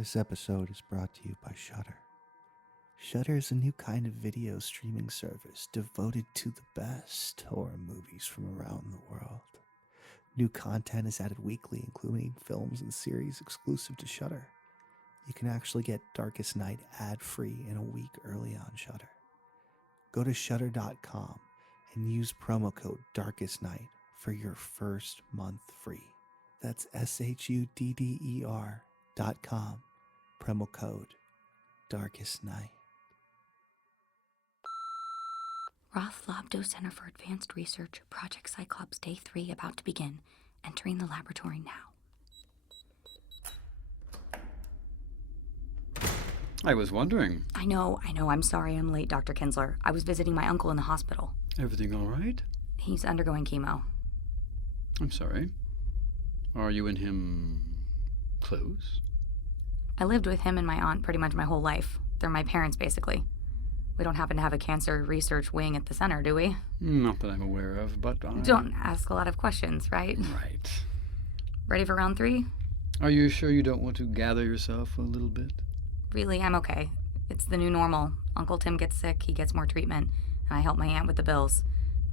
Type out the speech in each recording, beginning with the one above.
This episode is brought to you by Shudder. Shudder is a new kind of video streaming service devoted to the best horror movies from around the world. New content is added weekly, including films and series exclusive to Shudder. You can actually get Darkest Night ad-free and a week early on Shudder. Go to shudder.com and use promo code Darkest Night for your first month free. That's SHUDDER.com. Promo code Darkest Night. Roth Lobdow Center for Advanced Research, Project Cyclops Day 3 about to begin. Entering the laboratory now. I was wondering. I know. I'm sorry I'm late, Dr. Kinsler. I was visiting my uncle in the hospital. Everything all right? He's undergoing chemo. I'm sorry. Are you and him close? I lived with him and my aunt pretty much my whole life. They're my parents, basically. We don't happen to have a cancer research wing at the center, do we? Not that I'm aware of, but I... Don't ask a lot of questions, right? Right. Ready for round 3? Are you sure you don't want to gather yourself a little bit? Really, I'm okay. It's the new normal. Uncle Tim gets sick, he gets more treatment, and I help my aunt with the bills.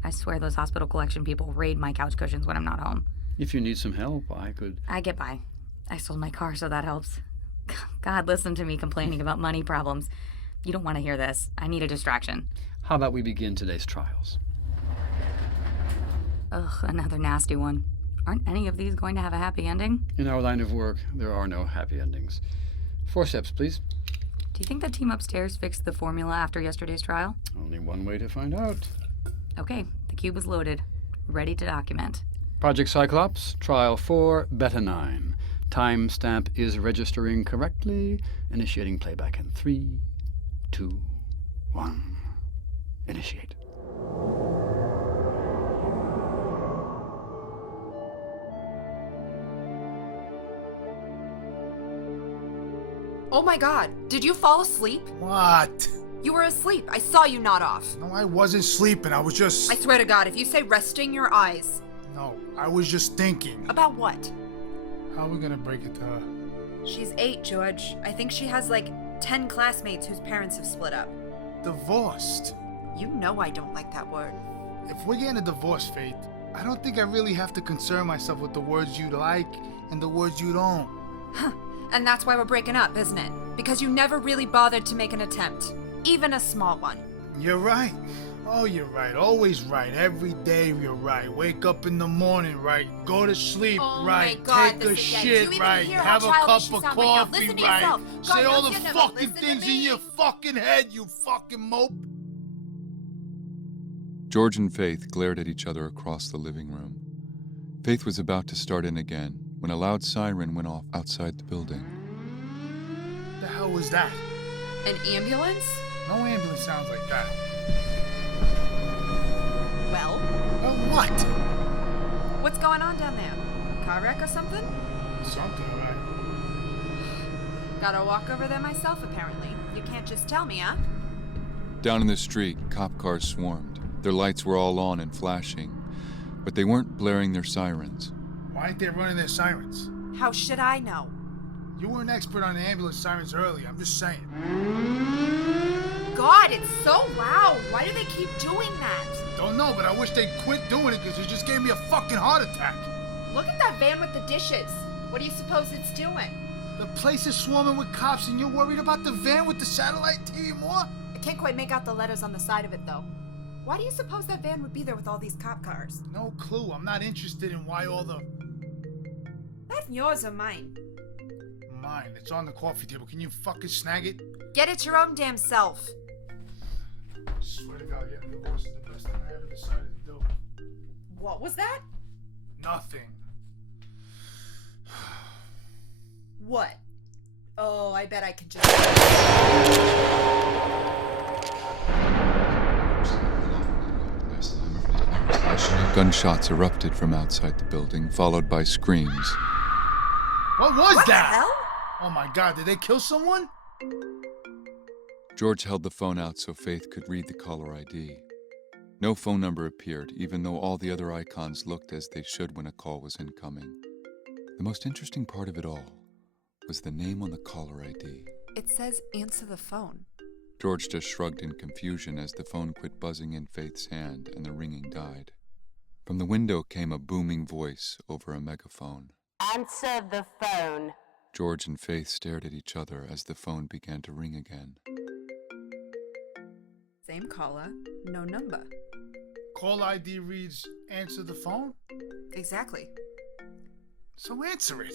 I swear those hospital collection people raid my couch cushions when I'm not home. If you need some help, I could... I get by. I sold my car, so that helps. God, listen to me complaining about money problems. You don't want to hear this. I need a distraction. How about we begin today's trials? Ugh, another nasty one. Aren't any of these going to have a happy ending? In our line of work, there are no happy endings. 4 steps, please. Do you think the team upstairs fixed the formula after yesterday's trial? Only one way to find out. Okay, the cube is loaded. Ready to document. Project Cyclops, Trial 4, Beta 9. Timestamp is registering correctly. Initiating playback in 3, 2, 1. Initiate. Oh my god, did you fall asleep? What? You were asleep. I saw you nod off. No, I wasn't sleeping. I was just... I swear to god, if you say resting your eyes. No, I was just thinking. About what? How are we gonna break it to her? She's 8, George. I think she has like 10 classmates whose parents have split up. Divorced. You know I don't like that word. If we're getting a divorce, Faith, I don't think I really have to concern myself with the words you like and the words you don't. Huh. And that's why we're breaking up, isn't it? Because you never really bothered to make an attempt. Even a small one. You're right. Oh, you're right. Always right. Every day you're right. Wake up in the morning right. Go to sleep right. My god, Take a this again. Do shit you even right. hear Have how a cup childish you of sound right now? coffee Listen to right. yourself. God Say all knows the you never fucking listen to things in me. your fucking head, you fucking mope. George and Faith glared at each other across the living room. Faith was about to start in again when a loud siren went off outside the building. What the hell was that? An ambulance? No ambulance sounds like that. Well, What? what's going on down there? Car wreck or something? Something, right? Gotta walk over there myself, apparently. You can't just tell me, huh? Down in the street, cop cars swarmed. Their lights were all on and flashing, but they weren't blaring their sirens. Why ain't they running their sirens? How should I know? You were an expert on ambulance sirens earlier, I'm just saying. God, it's so loud. Why do they keep doing that? Don't know, but I wish they'd quit doing it because it just gave me a fucking heart attack. Look at that van with the dishes. What do you suppose it's doing? The place is swarming with cops and you're worried about the van with the satellite TV more? I can't quite make out the letters on the side of it, though. Why do you suppose that van would be there with all these cop cars? No clue. I'm not interested in why all the... That's yours or mine? Mine. It's on the coffee table. Can you fucking snag it? Get it your own damn self. I swear to God, getting divorced is the best thing I ever decided to do. What was that? Nothing. What? Oh, I bet I could just... Gunshots erupted from outside the building, followed by screams. What was What the that? hell? Oh my God, did they kill someone? George held the phone out so Faith could read the caller ID. No phone number appeared, even though all the other icons looked as they should when a call was incoming. The most interesting part of it all was the name on the caller ID. It says answer the phone. George just shrugged in confusion as the phone quit buzzing in Faith's hand and the ringing died. From the window came a booming voice over a megaphone. Answer the phone. George and Faith stared at each other as the phone began to ring again. Same caller, no number. Call ID reads, answer the phone? Exactly. So answer it.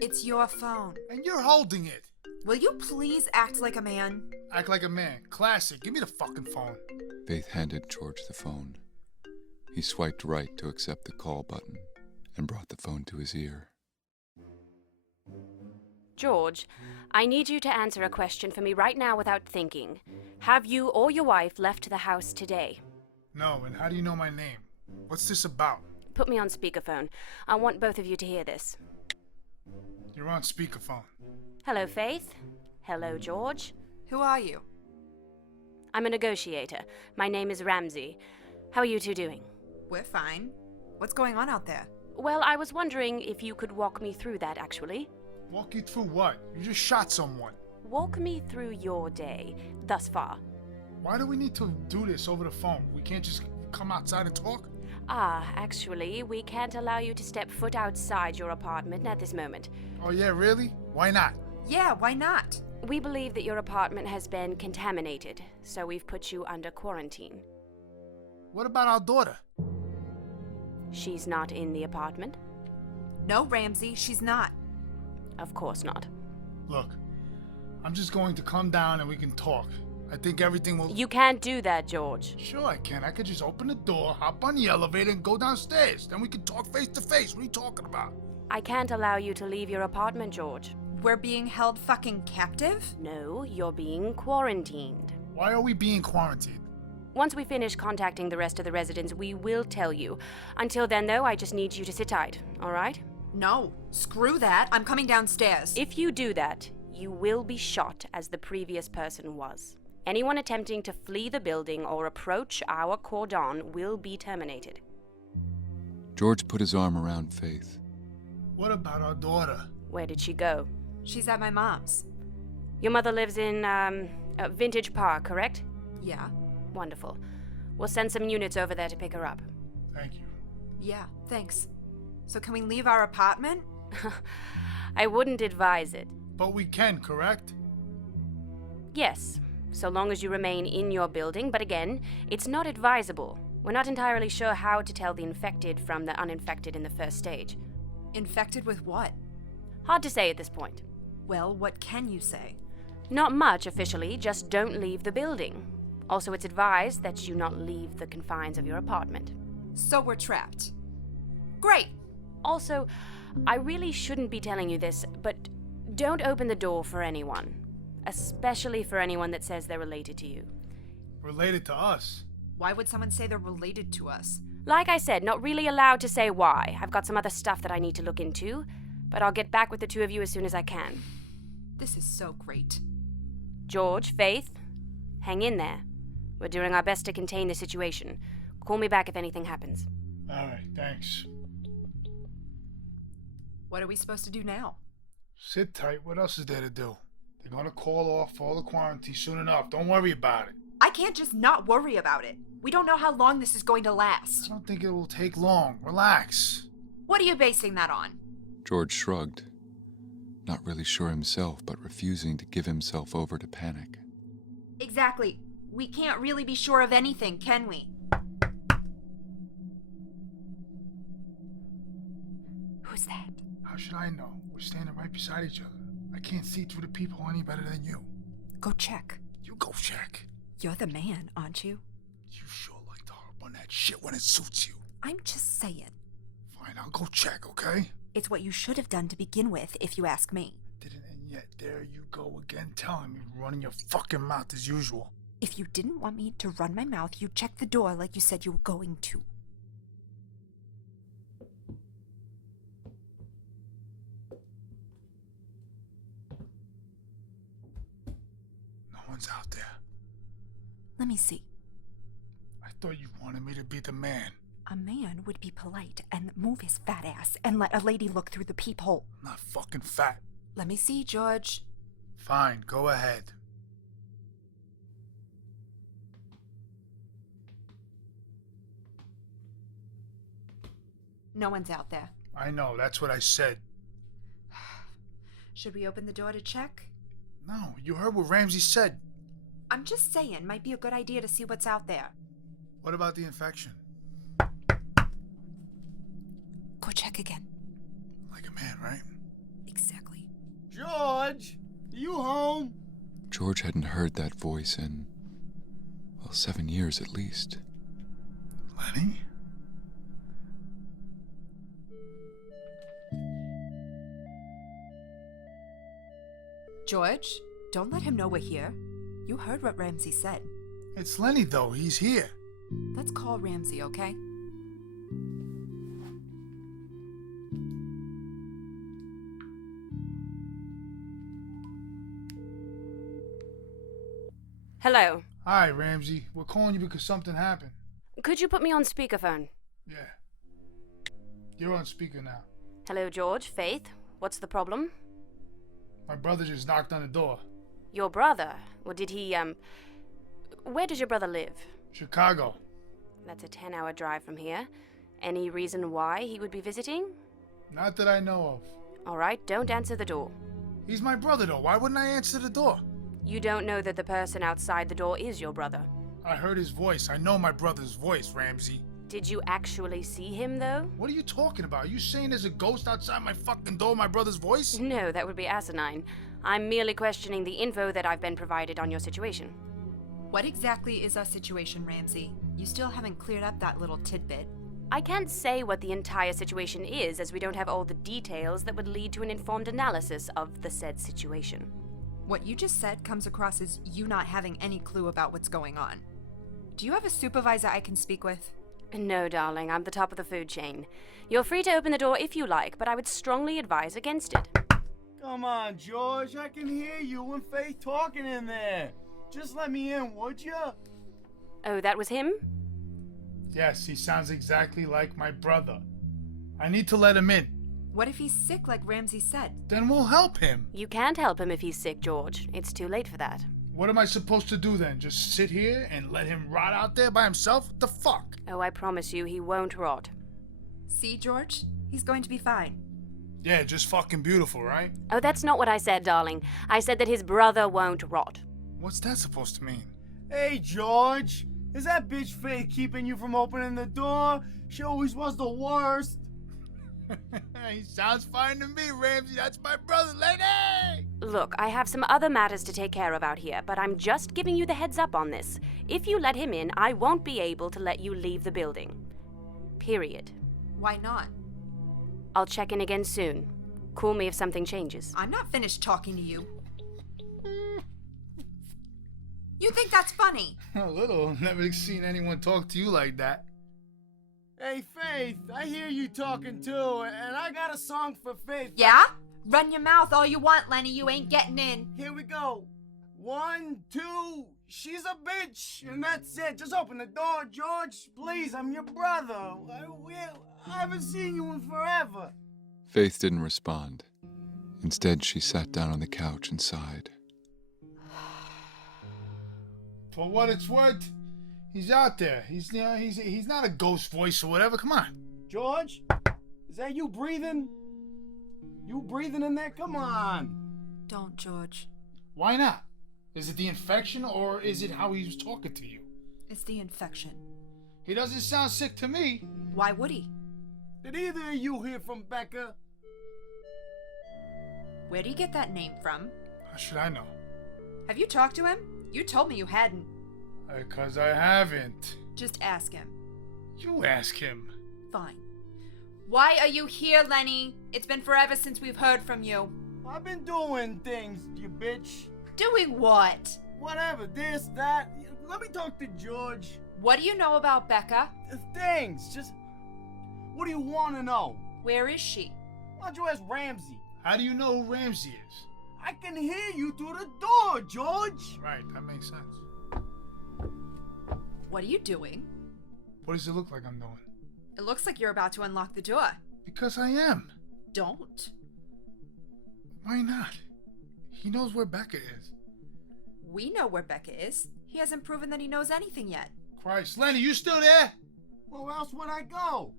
It's your phone. And you're holding it. Will you please act like a man? Act like a man. Classic. Give me the fucking phone. Faith handed George the phone. He swiped right to accept the call button and brought the phone to his ear. George, I need you to answer a question for me right now without thinking. Have you or your wife left the house today? No, and how do you know my name? What's this about? Put me on speakerphone. I want both of you to hear this. You're on speakerphone. Hello, Faith. Hello, George. Who are you? I'm a negotiator. My name is Ramsey. How are you two doing? We're fine. What's going on out there? Well, I was wondering if you could walk me through that, actually. Walk you through what? You just shot someone. Walk me through your day, thus far. Why do we need to do this over the phone? We can't just come outside and talk? Actually, we can't allow you to step foot outside your apartment at this moment. Oh yeah, really? Why not? Yeah, why not? We believe that your apartment has been contaminated, so we've put you under quarantine. What about our daughter? She's not in the apartment? No, Ramsey, she's not. Of course not. Look, I'm just going to come down and we can talk. I think everything will... You can't do that, George. Sure I can. I could just open the door, hop on the elevator, and go downstairs. Then we can talk face to face. What are you talking about? I can't allow you to leave your apartment, George. We're being held fucking captive? No, you're being quarantined. Why are we being quarantined? Once we finish contacting the rest of the residents, we will tell you. Until then, though, I just need you to sit tight, all right? No, screw that. I'm coming downstairs. If you do that, you will be shot as the previous person was. Anyone attempting to flee the building or approach our cordon will be terminated. George put his arm around Faith. What about our daughter? Where did she go? She's at my mom's. Your mother lives in, Vintage Park, correct? Yeah. Wonderful. We'll send some units over there to pick her up. Thank you. Yeah, thanks. So can we leave our apartment? I wouldn't advise it. But we can, correct? Yes, so long as you remain in your building, but again, it's not advisable. We're not entirely sure how to tell the infected from the uninfected in the first stage. Infected with what? Hard to say at this point. Well, what can you say? Not much officially, just don't leave the building. Also, it's advised that you not leave the confines of your apartment. So we're trapped. Great! Also, I really shouldn't be telling you this, but don't open the door for anyone. Especially for anyone that says they're related to you. Related to us? Why would someone say they're related to us? Like I said, not really allowed to say why. I've got some other stuff that I need to look into, but I'll get back with the two of you as soon as I can. This is so great. George, Faith, hang in there. We're doing our best to contain the situation. Call me back if anything happens. Alright, thanks. What are we supposed to do now? Sit tight. What else is there to do? They're gonna call off all the quarantine soon enough. Don't worry about it. I can't just not worry about it. We don't know how long this is going to I last. don't think it will take long. Relax. What are you basing that on? George shrugged, not really sure himself, but refusing to give himself over to panic. Exactly. We can't really be sure of anything, can we? Who's that? How should I know? We're standing right beside each other. I can't see through the peephole any better than you. Go check. You go check. You're the man, aren't you? You sure like to harp on that shit when it suits you. I'm just saying. Fine, I'll go check, okay? It's what you should have done to begin with, if you ask me. Didn't, and yet there you go again telling me, running your fucking mouth as usual. If you didn't want me to run my mouth, you'd check the door like you said you were going to. No one's out there. Let me see. I thought you wanted me to be the man. A man would be polite and move his fat ass and let a lady look through the peephole. I'm not fucking fat. Let me see, George. Fine, go ahead. No one's out there. I know, that's what I said. Should we open the door to check? No, you heard what Ramsey said. I'm just saying, might be a good idea to see what's out there. What about the infection? Go check again. Like a man, right? Exactly. George, are you home? George hadn't heard that voice in, well, 7 years at least. Lenny? George, don't let him know we're here. You heard what Ramsey said. It's Lenny, though. He's here. Let's call Ramsey, okay? Hello. Hi, Ramsey. We're calling you because something happened. Could you put me on speakerphone? Yeah. You're on speaker now. Hello, George. Faith. What's the problem? My brother just knocked on the door. Your brother? Well, did he, Where does your brother live? Chicago. That's a 10-hour drive from here. Any reason why he would be visiting? Not that I know of. All right, don't answer the door. He's my brother, though. Why wouldn't I answer the door? You don't know that the person outside the door is your brother. I heard his voice. I know my brother's voice, Ramsey. Did you actually see him, though? What are you talking about? Are you saying there's a ghost outside my fucking door, my brother's voice? No, that would be asinine. I'm merely questioning the info that I've been provided on your situation. What exactly is our situation, Ramsey? You still haven't cleared up that little tidbit. I can't say what the entire situation is, as we don't have all the details that would lead to an informed analysis of the said situation. What you just said comes across as you not having any clue about what's going on. Do you have a supervisor I can speak with? No, darling, I'm the top of the food chain. You're free to open the door if you like, but I would strongly advise against it. Come on, George. I can hear you and Faith talking in there. Just let me in, would ya? Oh, that was him? Yes, he sounds exactly like my brother. I need to let him in. What if he's sick like Ramsey said? Then we'll help him. You can't help him if he's sick, George. It's too late for that. What am I supposed to do then? Just sit here and let him rot out there by himself? What the fuck? Oh, I promise you, he won't rot. See, George? He's going to be fine. Yeah, just fucking beautiful, right? Oh, that's not what I said, darling. I said that his brother won't rot. What's that supposed to mean? Hey, George. Is that bitch Faith keeping you from opening the door? She always was the worst. He sounds fine to me, Ramsey. That's my brother, lady! Look, I have some other matters to take care of out here, but I'm just giving you the heads up on this. If you let him in, I won't be able to let you leave the building. Period. Why not? I'll check in again soon. Call me if something changes. I'm not finished talking to you. You think that's funny? A little. Never seen anyone talk to you like that. Hey, Faith, I hear you talking too, and I got a song for Faith. Yeah? Run your mouth all you want, Lenny. You ain't getting in. Here we go. 1, 2, she's a bitch, and that's it. Just open the door, George. Please, I'm your brother. I haven't seen you in forever. Faith didn't respond. Instead, she sat down on the couch and sighed. For what it's worth, he's out there. He's not a ghost voice or whatever. Come on. George, is that you breathing? You breathing in there? Come on. Don't, George. Why not? Is it the infection or is it how he was talking to you? It's the infection. He doesn't sound sick to me. Why would he? Did either of you hear from Becca? Where do you get that name from? How should I know? Have you talked to him? You told me you hadn't. Because I haven't. Just ask him. You ask him. Fine. Why are you here, Lenny? It's been forever since we've heard from you. I've been doing things, you bitch. Doing what? Whatever, this, that. Let me talk to George. What do you know about Becca? Things, just... What do you want to know? Where is she? Why don't you ask Ramsey? How do you know who Ramsey is? I can hear you through the door, George. Right, that makes sense. What are you doing? What does it look like I'm doing? It looks like you're about to unlock the door. Because I am. Don't. Why not? He knows where Becca is. We know where Becca is. He hasn't proven that he knows anything yet. Christ, Lenny, you still there? Well, where else would I go?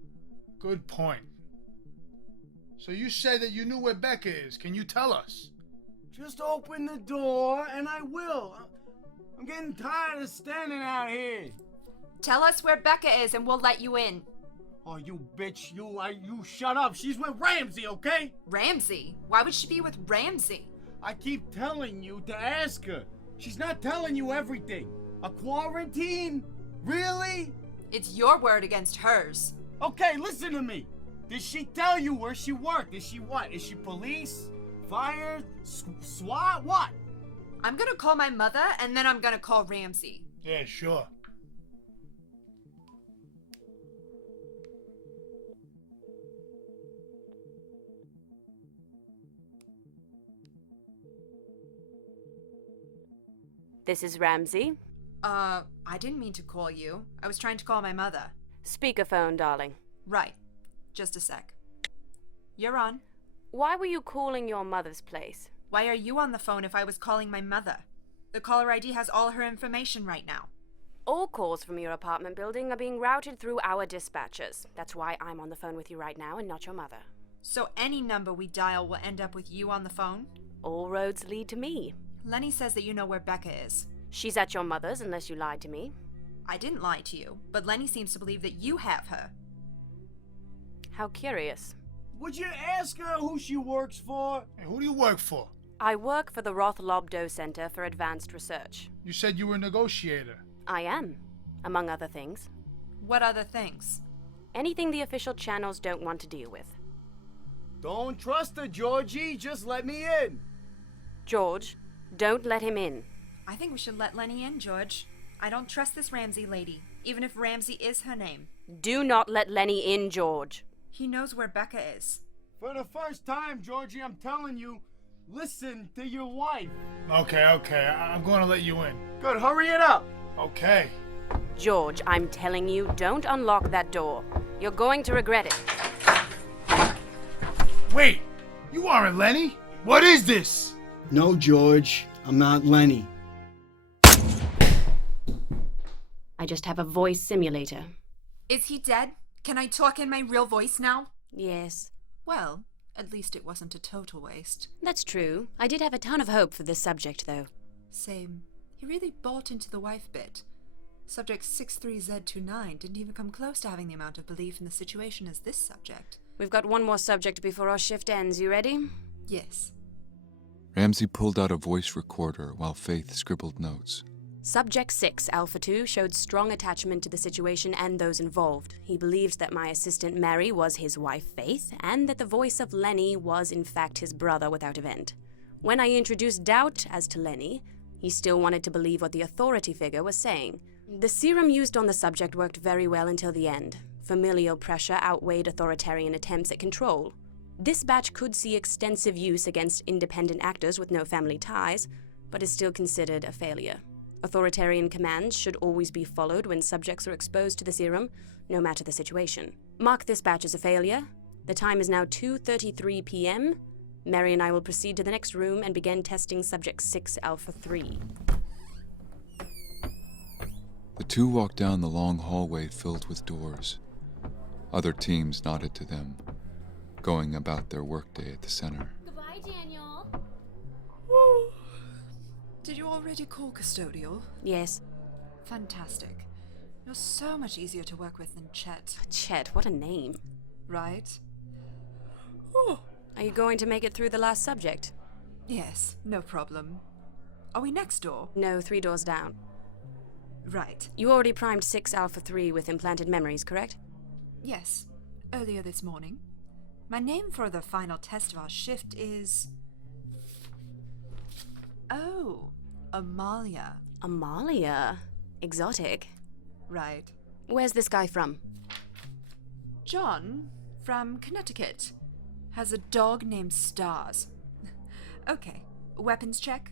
Good point. So you said that you knew where Becca is. Can you tell us? Just open the door and I will. I'm getting tired of standing out here. Tell us where Becca is and we'll let you in. Oh, you bitch, you shut up. She's with Ramsey, okay? Ramsey? Why would she be with Ramsey? I keep telling you to ask her. She's not telling you everything. A quarantine? Really? It's your word against hers. Okay, listen to me. Did she tell you where she worked? Is she what? Is she police? Fire? SWAT? What? I'm gonna call my mother and then I'm gonna call Ramsey. Yeah, sure. This is Ramsey. I didn't mean to call you. I was trying to call my mother. Speakerphone, darling. Right. Just a sec. You're on. Why were you calling your mother's place? Why are you on the phone if I was calling my mother? The caller ID has all her information right now. All calls from your apartment building are being routed through our dispatchers. That's why I'm on the phone with you right now and not your mother. So any number we dial will end up with you on the phone? All roads lead to me. Lenny says that you know where Becca is. She's at your mother's unless you lied to me. I didn't lie to you, but Lenny seems to believe that you have her. How curious. Would you ask her who she works for? Hey, who do you work for? I work for the Roth Lobdow Center for Advanced Research. You said you were a negotiator. I am, among other things. What other things? Anything the official channels don't want to deal with. Don't trust her, Georgie. Just let me in. George, don't let him in. I think we should let Lenny in, George. I don't trust this Ramsey lady, even if Ramsey is her name. Do not let Lenny in, George. He knows where Becca is. For the first time, Georgie, I'm telling you, listen to your wife. Okay, I'm going to let you in. Good, hurry it up. Okay. George, I'm telling you, don't unlock that door. You're going to regret it. Wait, you aren't Lenny. What is this? No, George, I'm not Lenny. I just have a voice simulator. Is he dead? Can I talk in my real voice now? Yes. Well, at least it wasn't a total waste. That's true. I did have a ton of hope for this subject, though. Same. He really bought into the wife bit. Subject 63Z29 didn't even come close to having the amount of belief in the situation as this subject. We've got one more subject before our shift ends. You ready? Yes. Ramsey pulled out a voice recorder while Faith scribbled notes. Subject 6, Alpha 2, showed strong attachment to the situation and those involved. He believed that my assistant Mary was his wife Faith, and that the voice of Lenny was in fact his brother without event. When I introduced doubt as to Lenny, he still wanted to believe what the authority figure was saying. The serum used on the subject worked very well until the end. Familial pressure outweighed authoritarian attempts at control. This batch could see extensive use against independent actors with no family ties, but is still considered a failure. Authoritarian commands should always be followed when subjects are exposed to the serum, no matter the situation. Mark this batch as a failure. The time is now 2:33 p.m. Mary and I will proceed to the next room and begin testing Subject 6 Alpha 3. The two walked down the long hallway filled with doors. Other teams nodded to them, going about their workday at the center. Goodbye, Daniel. Did you already call custodial? Yes. Fantastic. You're so much easier to work with than Chet. Chet, what a name. Right? Are you going to make it through the last subject? Yes, no problem. Are we next door? No, 3 doors down. Right. You already primed 6 Alpha 3 with implanted memories, correct? Yes, earlier this morning. My name for the final test of our shift is... Oh, Amalia. Amalia? Exotic. Right. Where's this guy from? John, from Connecticut, has a dog named Stars. Okay, weapons check?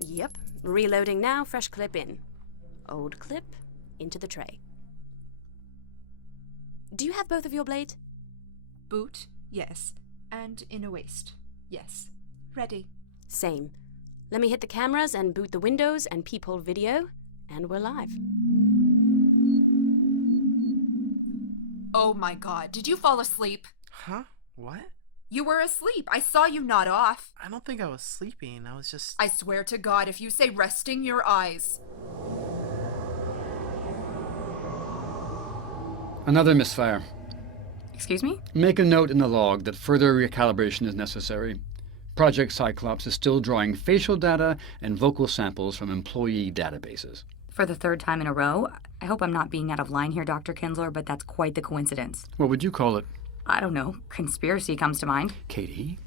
Yep. Reloading now, fresh clip in. Old clip, into the tray. Do you have both of your blades? Boot, yes, and in a waist. Yes. Ready. Same. Let me hit the cameras and boot the windows and peephole video, and we're live. Oh my god, did you fall asleep? Huh? What? You were asleep. I saw you nod off. I don't think I was sleeping. I was just... I swear to God, if you say resting your eyes. Another misfire. Excuse me? Make a note in the log that further recalibration is necessary. Project Cyclops is still drawing facial data and vocal samples from employee databases. For the third time in a row? I hope I'm not being out of line here, Dr. Kinsler, but that's quite the coincidence. What would you call it? I don't know. Conspiracy comes to mind. Katie,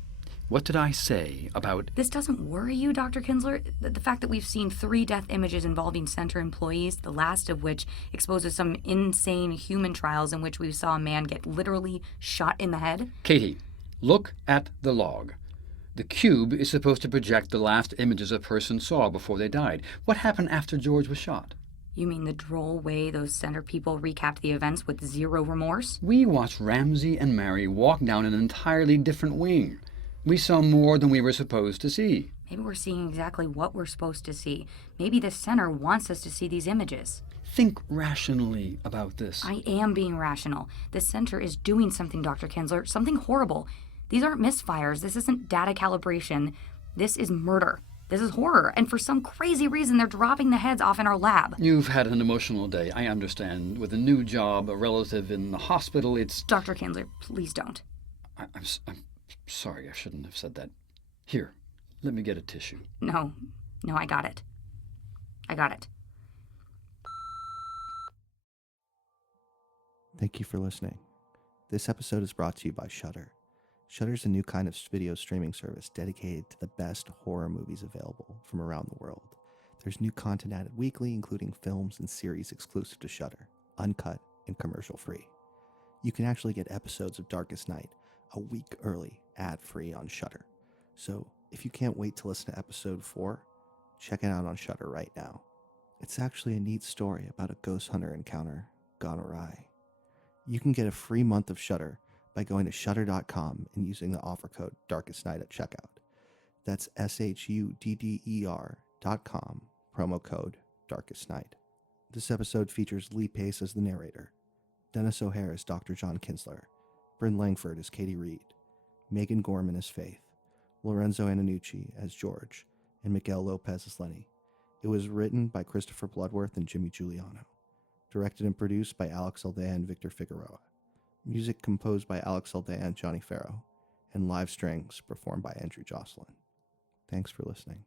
what did I say about... This doesn't worry you, Dr. Kinsler? The fact that we've seen 3 death images involving center employees, the last of which exposes some insane human trials in which we saw a man get literally shot in the head? Katie, look at the log. The cube is supposed to project the last images a person saw before they died. What happened after George was shot? You mean the droll way those center people recapped the events with zero remorse? We watched Ramsey and Mary walk down an entirely different wing. We saw more than we were supposed to see. Maybe we're seeing exactly what we're supposed to see. Maybe the center wants us to see these images. Think rationally about this. I am being rational. The center is doing something, Dr. Kinsler, something horrible. These aren't misfires. This isn't data calibration. This is murder. This is horror. And for some crazy reason, they're dropping the heads off in our lab. You've had an emotional day, I understand. With a new job, a relative in the hospital, it's... Dr. Kinsler, please don't. I'm sorry, I shouldn't have said that. Here, let me get a tissue. No, I got it. I got it. Thank you for listening. This episode is brought to you by Shudder. Shudder is a new kind of video streaming service dedicated to the best horror movies available from around the world. There's new content added weekly, including films and series exclusive to Shudder, uncut and commercial-free. You can actually get episodes of Darkest Night a week early, ad-free on Shudder. So if you can't wait to listen to episode 4, check it out on Shudder right now. It's actually a neat story about a ghost hunter encounter gone awry. You can get a free month of Shudder by going to shudder.com and using the offer code Darkest Night at checkout. That's SHUDDER.com, promo code Darkest Night. This episode features Lee Pace as the narrator, Dennis O'Hare as Dr. John Kinsler, Bryn Langford as Katie Reed, Megan Gorman as Faith, Lorenzo Antonucci as George, and Miguel Lopez as Lenny. It was written by Christopher Bloodworth and Jimmy Giuliano. Directed and produced by Alex Aldea and Victor Figueroa. Music composed by Alex Aldea and Johnny Farrow, and live strings performed by Andrew Jocelyn. Thanks for listening.